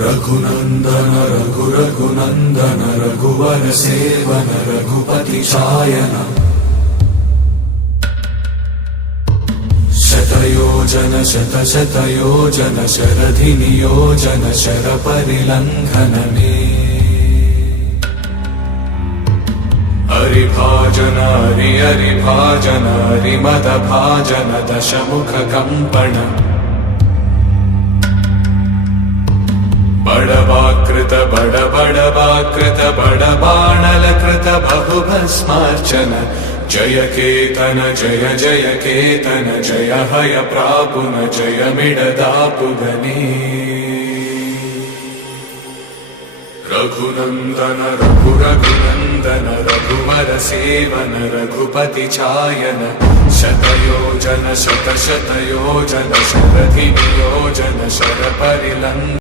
रघुनंदन रघुनंदन रघुवर seven Raghupati चायन शतयोजन शतशतयोजन शरधि नियोजन sir परिलंघन में हरिभाजन हरिभाजन हरिमद भाजन दशमुख कंपन बड़वाकृत बड़वाकृत बड़बाणलकृत बहुभस्मार्चन जय केतन जय जय केतन जय हय प्रापुन जय मिडदापुगने रघुनंदन रघुनंदन रघुवर सेवन रघुपति चायन शतयोजन शतशतयोजन शरधि नियोजन शर परिलंघन